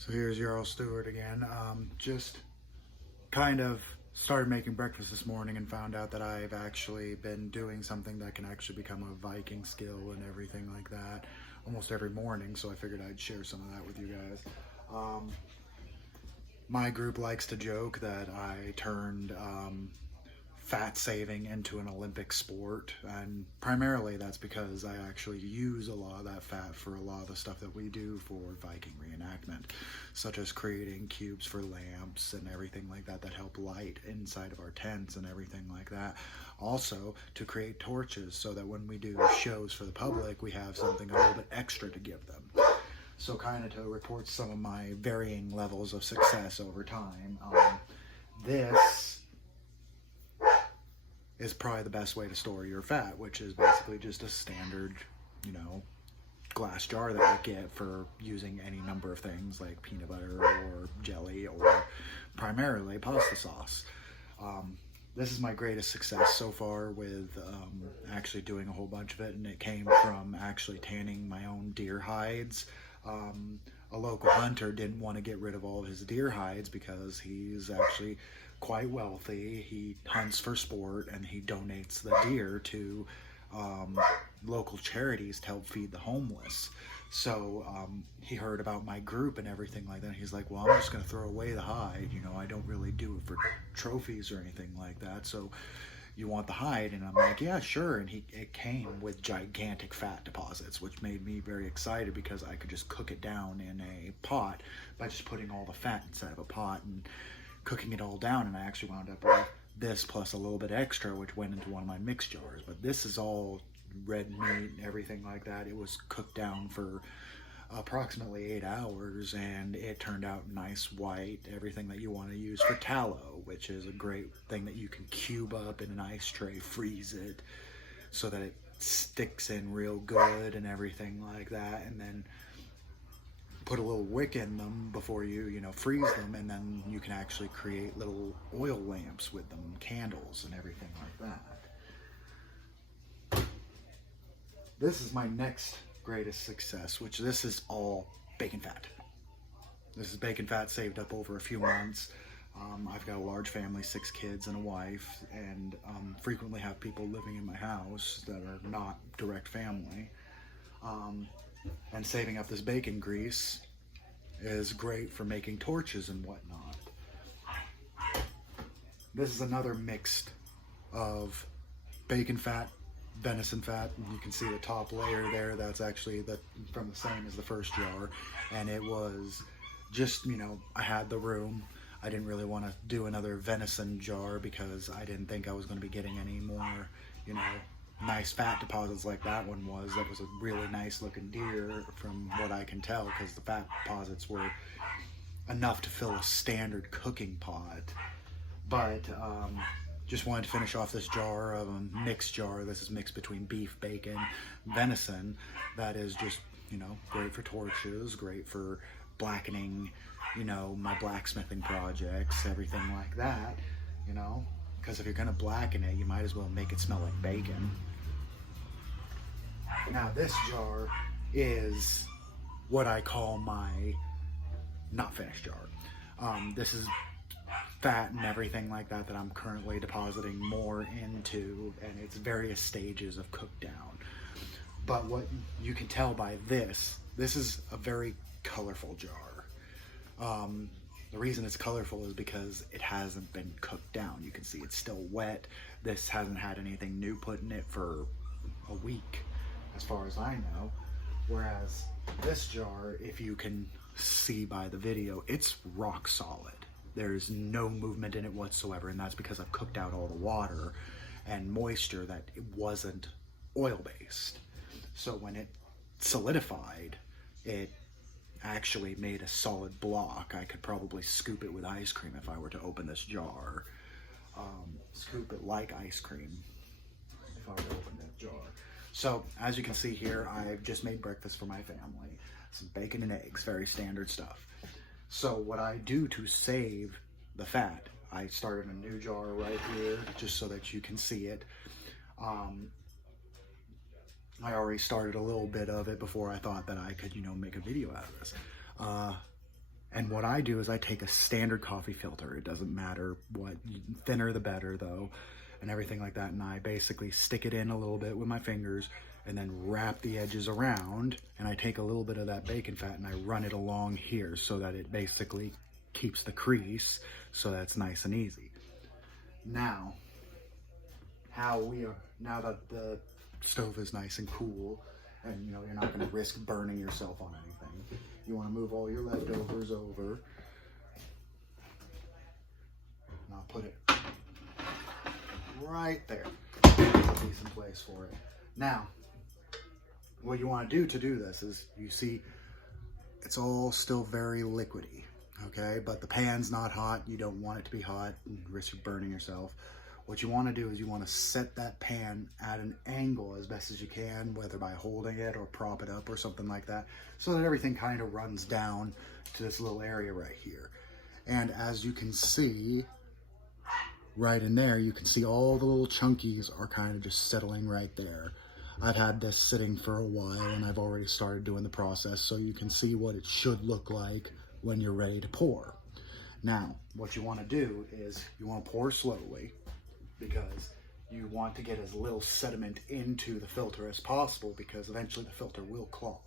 So here's Jarl Stewart again. Just kind of started making breakfast this morning and found out that I've actually been doing something that can actually become a Viking skill and everything like that almost every morning. So I figured I'd share some of that with you guys. My group likes to joke that I turned fat saving into an Olympic sport, and primarily that's because I actually use a lot of that fat for a lot of the stuff that we do for Viking reenactment, such as creating cubes for lamps and everything like that that help light inside of our tents and everything like that. Also to create torches so that when we do shows for the public we have something a little bit extra to give them. So kind of to report some of my varying levels of success over time. This is probably the best way to store your fat, which is basically just a standard, glass jar that you get for using any number of things like peanut butter or jelly or primarily pasta sauce. This is my greatest success so far with actually doing a whole bunch of it, and it came from actually tanning my own deer hides. A local hunter didn't want to get rid of all of his deer hides because he's actually quite wealthy. He hunts for sport and he donates the deer to local charities to help feed the homeless. So he heard about my group and everything like that. He's like, well, I'm just going to throw away the hide. I don't really do it for trophies or anything like that. So you want the hide? And I'm like, yeah, sure. And it came with gigantic fat deposits, which made me very excited because I could just cook it down in a pot by just putting all the fat inside of a pot and cooking it all down. And I actually wound up with this plus a little bit extra, which went into one of my mix jars. But this is all red meat and everything like that. It was cooked down for approximately 8 hours, and it turned out nice white, everything that you want to use for tallow, which is a great thing that you can cube up in an ice tray, freeze it so that it sticks in real good and everything like that, and then put a little wick in them before you freeze them, and then you can actually create little oil lamps with them, candles and everything like that. This is my next greatest success, which this is all bacon fat. This is bacon fat saved up over a few months. I've got a large family, 6 kids and a wife, and frequently have people living in my house that are not direct family. And saving up this bacon grease is great for making torches and whatnot. This is another mixed of bacon fat, venison fat, and you can see the top layer there. That's actually from the same as the first jar, and it was just, I had the room. I didn't really want to do another venison jar because I didn't think I was going to be getting any more, nice fat deposits like that one was. That was a really nice looking deer from what I can tell, because the fat deposits were enough to fill a standard cooking pot. But just wanted to finish off this jar of a mixed jar. This is mixed between beef, bacon, venison. That is just, great for torches, great for blackening, my blacksmithing projects, everything like that, because if you're going to blacken it, you might as well make it smell like bacon. Now this jar is what I call my not finished jar. This is fat and everything like that I'm currently depositing more into, and it's various stages of cook down. But what you can tell by this is a very colorful jar. The reason it's colorful is because it hasn't been cooked down. You can see it's still wet. This hasn't had anything new put in it for a week, as far as I know. Whereas this jar, if you can see by the video, it's rock solid. There's no movement in it whatsoever, and that's because I've cooked out all the water and moisture that it wasn't oil-based. So when it solidified, it actually made a solid block. I could probably scoop it with ice cream if I were to open this jar. Scoop it like ice cream if I were to open that jar. So as you can see here, I've just made breakfast for my family. Some bacon and eggs, very standard stuff. So what I do to save the fat, I started a new jar right here just so that you can see it. I already started a little bit of it before I thought that I could, make a video out of this. And what I do is I take a standard coffee filter. It doesn't matter what, thinner the better though, and everything like that. And I basically stick it in a little bit with my fingers and then wrap the edges around. And I take a little bit of that bacon fat and I run it along here so that it basically keeps the crease, so that's nice and easy. Now, now that the stove is nice and cool, and you know you're not going to risk burning yourself on anything, you want to move all your leftovers over, and I'll put it right there. There's a decent place for it. Now, what you want to do this is, you see, it's all still very liquidy, okay? But the pan's not hot. You don't want it to be hot and risk burning yourself. What you want to do is you want to set that pan at an angle as best as you can, whether by holding it or prop it up or something like that, so that everything kind of runs down to this little area right here. And as you can see, right in there, you can see all the little chunkies are kind of just settling right there. I've had this sitting for a while and I've already started doing the process, so you can see what it should look like when you're ready to pour. Now, what you want to do is you want to pour slowly, because you want to get as little sediment into the filter as possible, because eventually the filter will clog.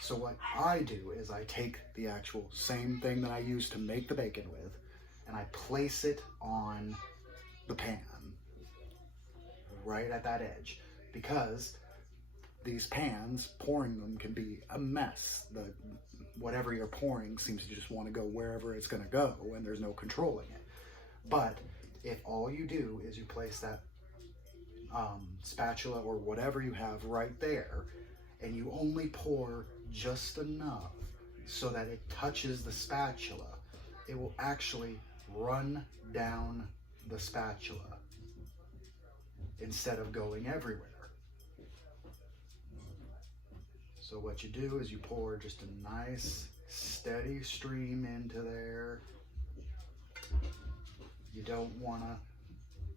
So what I do is I take the actual same thing that I used to make the bacon with, and I place it on the pan right at that edge, because these pans, pouring them can be a mess. Whatever you're pouring seems to just want to go wherever it's going to go, and there's no controlling it. But if all you do is you place that spatula or whatever you have right there, and you only pour just enough so that it touches the spatula, it will actually run down the spatula instead of going everywhere. So what you do is you pour just a nice steady stream into there. You don't want to,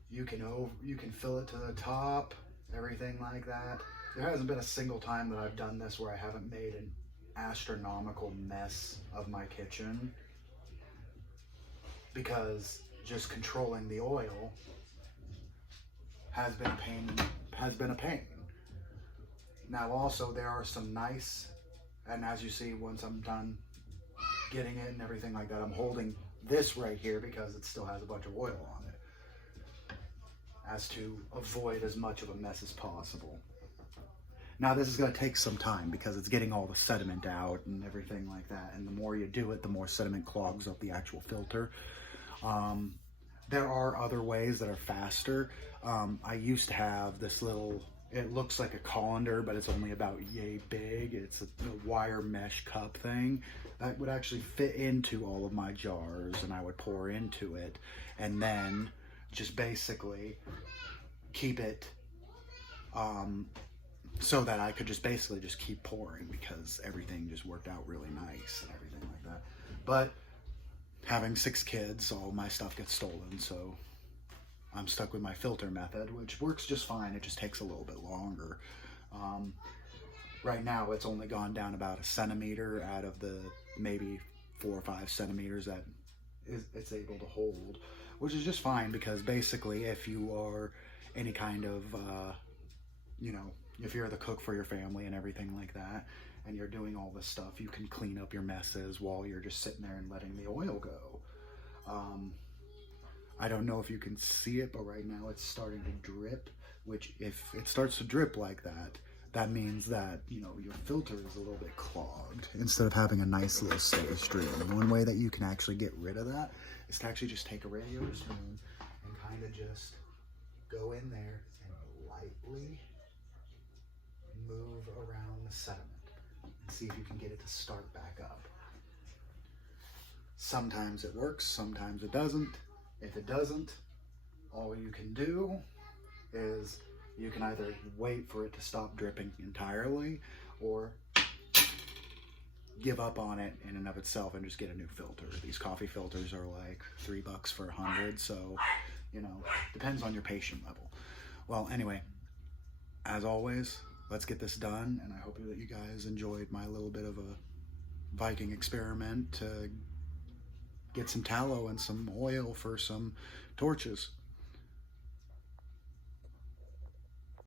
you can fill it to the top, everything like that. There hasn't been a single time that I've done this where I haven't made an astronomical mess of my kitchen, because just controlling the oil has been a pain. Now also, there are some nice, and as you see, once I'm done getting it and everything like that, I'm holding this right here because it still has a bunch of oil on it, as to avoid as much of a mess as possible. Now this is going to take some time because it's getting all the sediment out and everything like that, and the more you do it, the more sediment clogs up the actual filter. There are other ways that are faster. I used to have this little, it looks like a colander, but it's only about yay big. It's a wire mesh cup thing that would actually fit into all of my jars, and I would pour into it and then just basically keep it so that I could just basically just keep pouring, because everything just worked out really nice and everything like that. But having 6 kids, all my stuff gets stolen, so I'm stuck with my filter method, which works just fine. It just takes a little bit longer. Right now, it's only gone down about 1 centimeter out of the maybe 4 or 5 centimeters that it's able to hold, which is just fine, because basically if you are any kind of, if you're the cook for your family and everything like that, and you're doing all this stuff, you can clean up your messes while you're just sitting there and letting the oil go. I don't know if you can see it, but right now it's starting to drip, which if it starts to drip like that, that means that, your filter is a little bit clogged instead of having a nice little steady stream. One way that you can actually get rid of that is to actually just take a radio spoon and kind of just go in there and lightly move around the sediment and see if you can get it to start back up. Sometimes it works, sometimes it doesn't. If it doesn't, all you can do is you can either wait for it to stop dripping entirely, or give up on it in and of itself and just get a new filter. These coffee filters are like $3 for 100, so depends on your patient level. Well, anyway, as always, let's get this done, and I hope that you guys enjoyed my little bit of a Viking experiment to get some tallow and some oil for some torches.